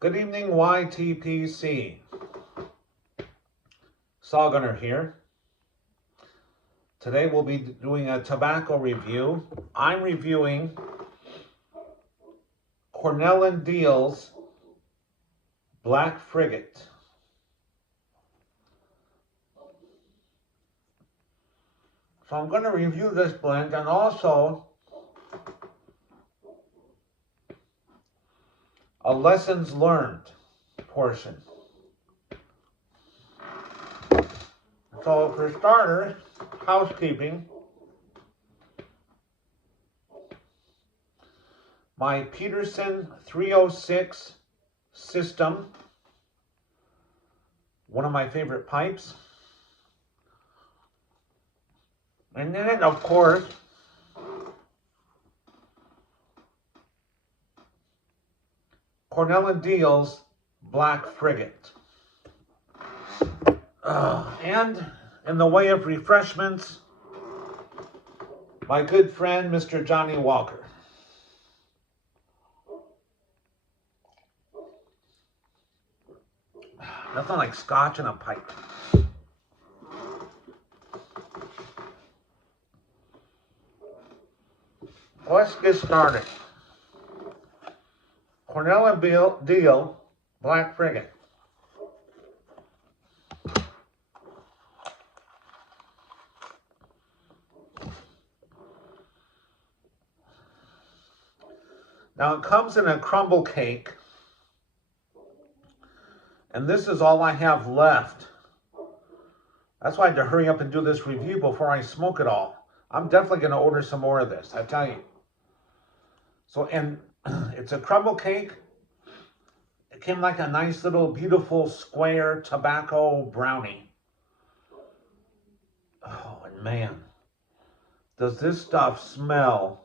Good evening, YTPC. Sawgunner here. Today we'll be doing a tobacco review. I'm reviewing Cornell Diehl's Black Frigate. So I'm going to review this blend and also a lessons learned portion. So for starters, housekeeping. My Peterson 306 system, one of my favorite pipes. And then, of course, Cornell Diehl's Black Frigate. And in the way of refreshments, my good friend, Mr. Johnny Walker. Nothing like scotch in a pipe. Let's get started. Cornell Diehl Black Frigate. Now it comes in a crumble cake, and this is all I have left. That's why I had to hurry up and do this review before I smoke it all. I'm definitely going to order some more of this, I tell you. So, and it's a crumble cake. It came like a nice little beautiful square tobacco brownie. Oh, and man, does this stuff smell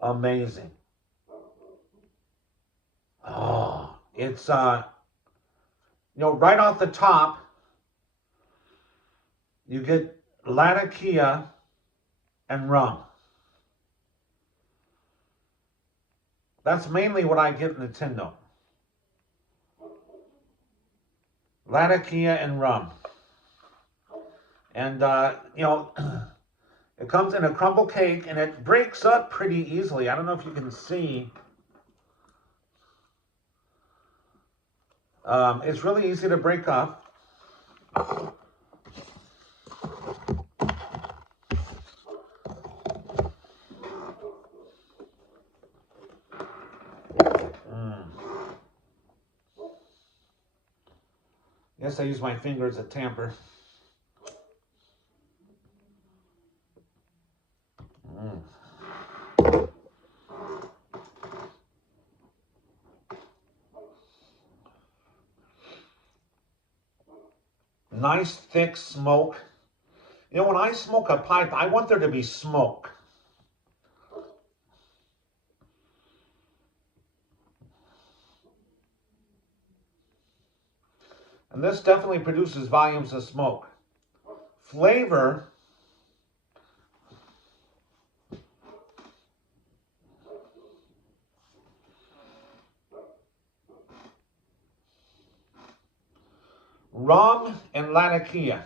amazing. Oh, it's, right off the top, you get Latakia and rum. That's mainly what I get in the tin though. Latakia and rum. And, it comes in a crumble cake and it breaks up pretty easily. I don't know if you can see. It's really easy to break up. Yes, I use my finger as a tamper. Nice thick smoke. When I smoke a pipe, I want there to be smoke. And this definitely produces volumes of smoke. Flavor, rum and Latakia.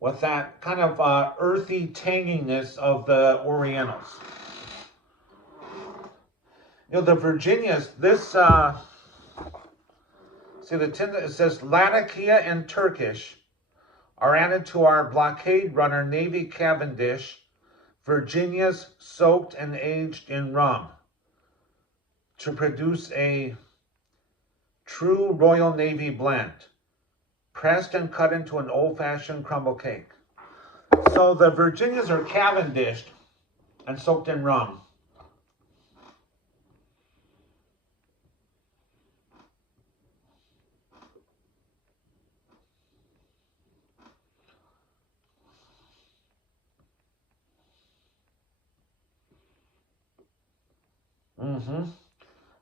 With that kind of earthy tanginess of the Orientals. The Virginias, this, see the tin, it says Latakia and Turkish are added to our blockade runner Navy Cavendish, Virginias soaked and aged in rum to produce a true Royal Navy blend, pressed and cut into an old-fashioned crumble cake. So the Virginias are Cavendished and soaked in rum.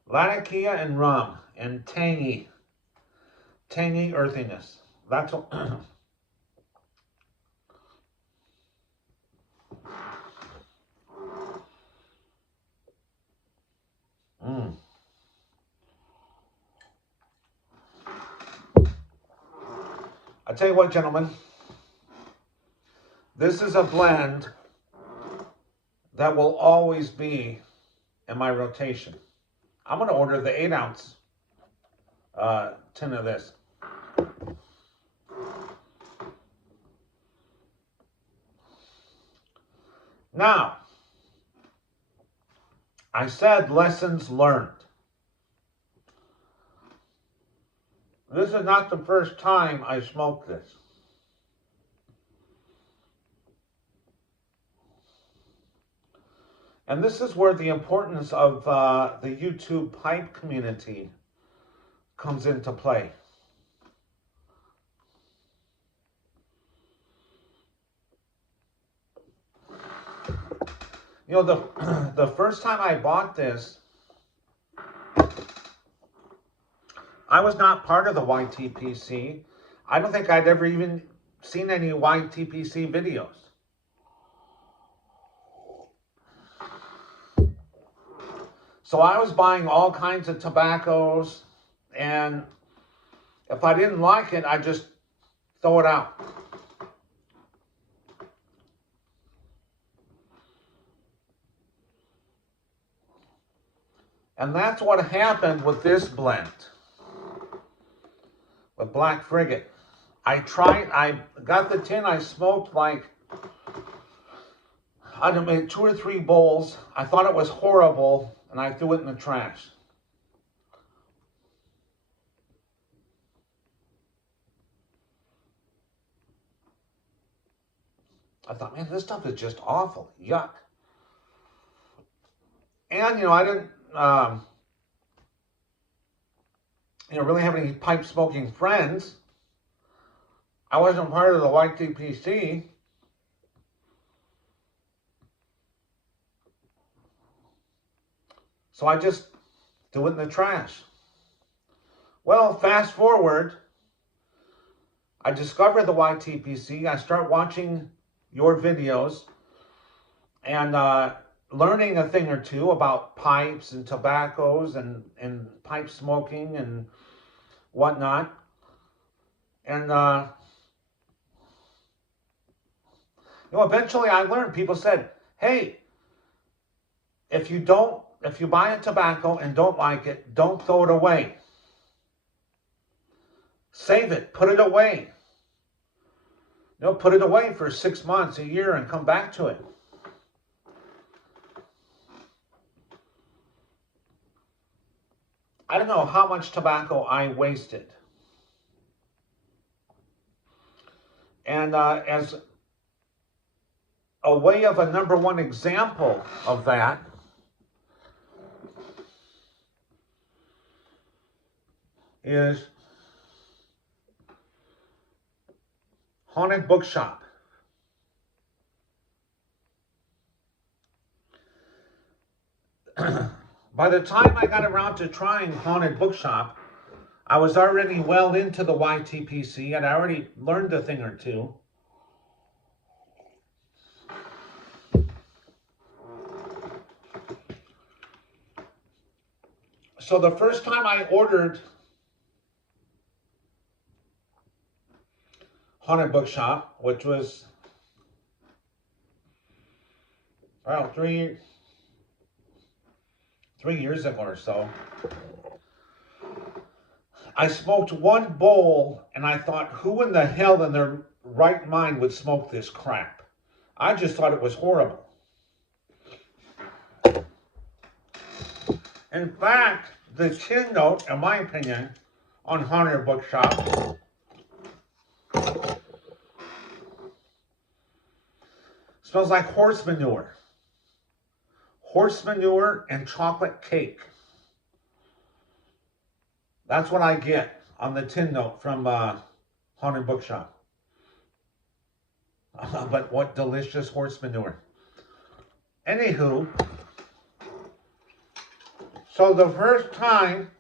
Latakia and rum and tangy earthiness. That's I tell you what, gentlemen, this is a blend that will always be in my rotation. I'm going to order the 8-ounce tin of this. Now, I said lessons learned. This is not the first time I smoked this. And this is where the importance of the YouTube pipe community comes into play. You know, the first time I bought this, I was not part of the YTPC. I don't think I'd ever even seen any YTPC videos. So I was buying all kinds of tobaccos, and if I didn't like it, I just throw it out. And that's what happened with this blend, with Black Frigate. I got the tin, I smoked like, I don't know, 2 or 3 bowls. I thought it was horrible, and I threw it in the trash. I thought, man, this stuff is just awful. Yuck. And, you know, I didn't, really have any pipe smoking friends. I wasn't part of the YTPC. So I just threw it in the trash. Well, fast forward, I discovered the YTPC. I start watching your videos and learning a thing or two about pipes and tobaccos and pipe smoking and whatnot. And eventually I learned. People said, hey, if you buy a tobacco and don't like it, don't throw it away. Save it, put it away. Put it away for 6 months, a year, and come back to it. I don't know how much tobacco I wasted. And as a way of a #1 example of that, is Haunted Bookshop. By the time I got around to trying Haunted Bookshop, I was already well into the YTPC, and I already learned a thing or two. So the first time I ordered Haunted Bookshop, which was, well, 3 years ago or so, I smoked 1 bowl, and I thought, who in the hell in their right mind would smoke this crap? I just thought it was horrible. In fact, the tin note, in my opinion, on Haunted Bookshop smells like horse manure. Horse manure and chocolate cake. That's what I get on the tin note from Haunted Bookshop. But what delicious horse manure. Anywho, so the first time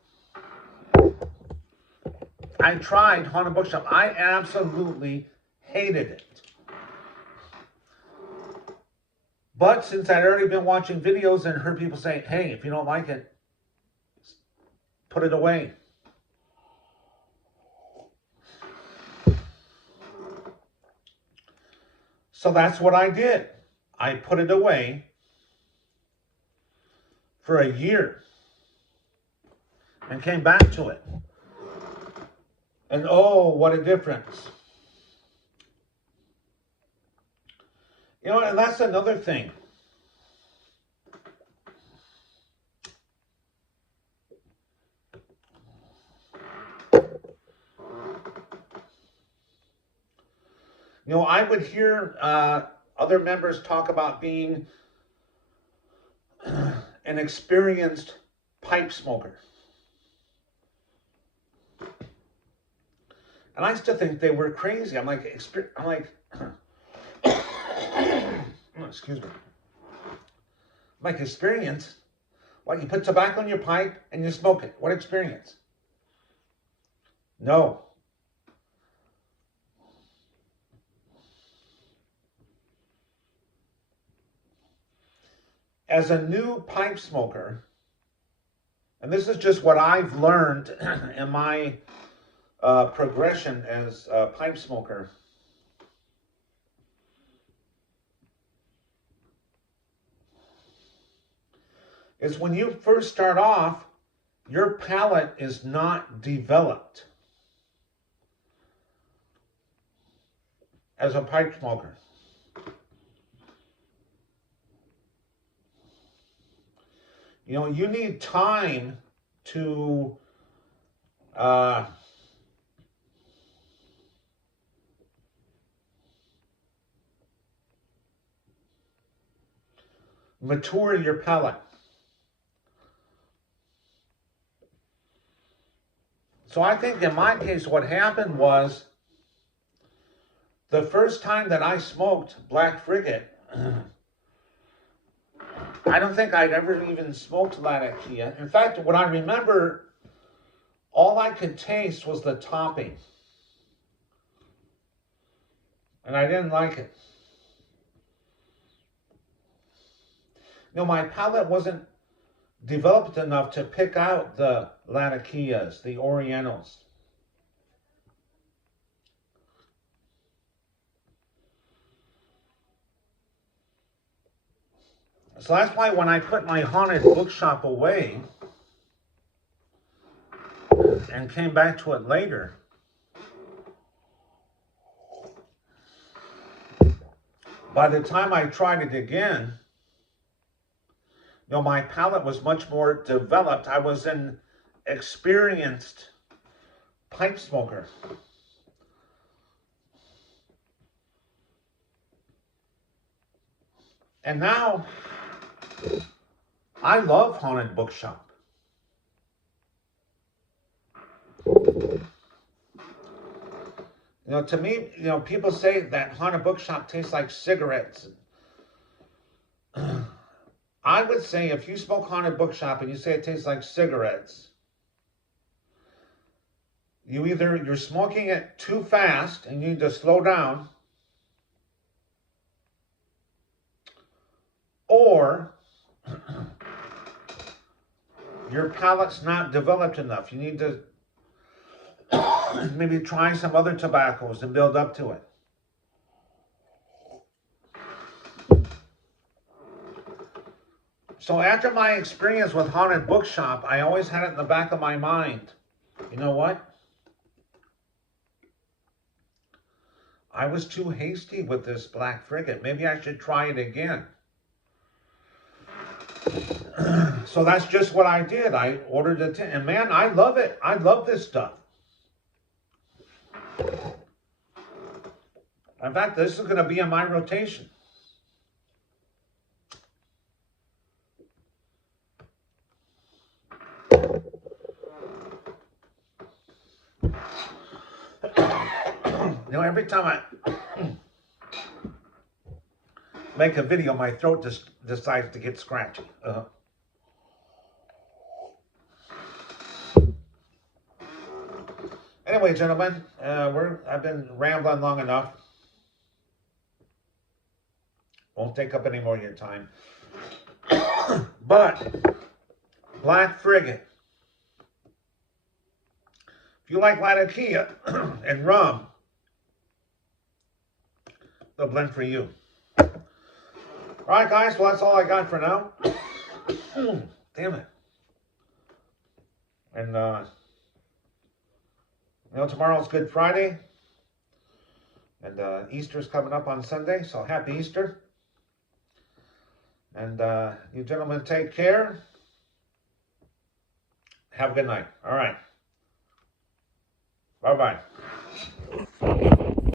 I tried Haunted Bookshop. I absolutely hated it. But since I'd already been watching videos and heard people say, hey, if you don't like it, put it away. So that's what I did. I put it away for a year and came back to it. And oh, what a difference. You know, and that's another thing. You know, I would hear other members talk about being an experienced pipe smoker. And I still think they were crazy. I'm like, excuse me. Like, experience? Like, you put tobacco in your pipe and you smoke it. What experience? No. As a new pipe smoker, and this is just what I've learned in my progression as a pipe smoker, is when you first start off, your palate is not developed as a pipe smoker. You know, you need time to mature your palate. So I think in my case, what happened was the first time that I smoked Black Frigate, I don't think I'd ever even smoked Latakia. In fact, what I remember, all I could taste was the topping. And I didn't like it. You know, my palate wasn't developed enough to pick out the Latakias, the Orientals. So that's why when I put my Haunted Bookshop away and came back to it later, by the time I tried it again, you know, my palate was much more developed. I was an experienced pipe smoker. And now, I love Haunted Bookshop. You know, to me, you know, people say that Haunted Bookshop tastes like cigarettes. I would say if you smoke Haunted Bookshop and you say it tastes like cigarettes, you're smoking it too fast and you need to slow down, or your palate's not developed enough. You need to maybe try some other tobaccos and build up to it. So after my experience with Haunted Bookshop, I always had it in the back of my mind. You know what? I was too hasty with this Black Frigate. Maybe I should try it again. So that's just what I did. I ordered it, and man, I love it. I love this stuff. In fact, this is going to be in my rotation. You know, every time I make a video, my throat just decides to get scratchy. And Anyway, gentlemen, I've been rambling long enough. Won't take up any more of your time. But Black Frigate. If you like Latakia and rum, the blend for you. All right, guys. Well, that's all I got for now. Damn it. And tomorrow's Good Friday, and Easter's coming up on Sunday. So happy Easter. And you gentlemen take care. Have a good night. All right. Bye-bye.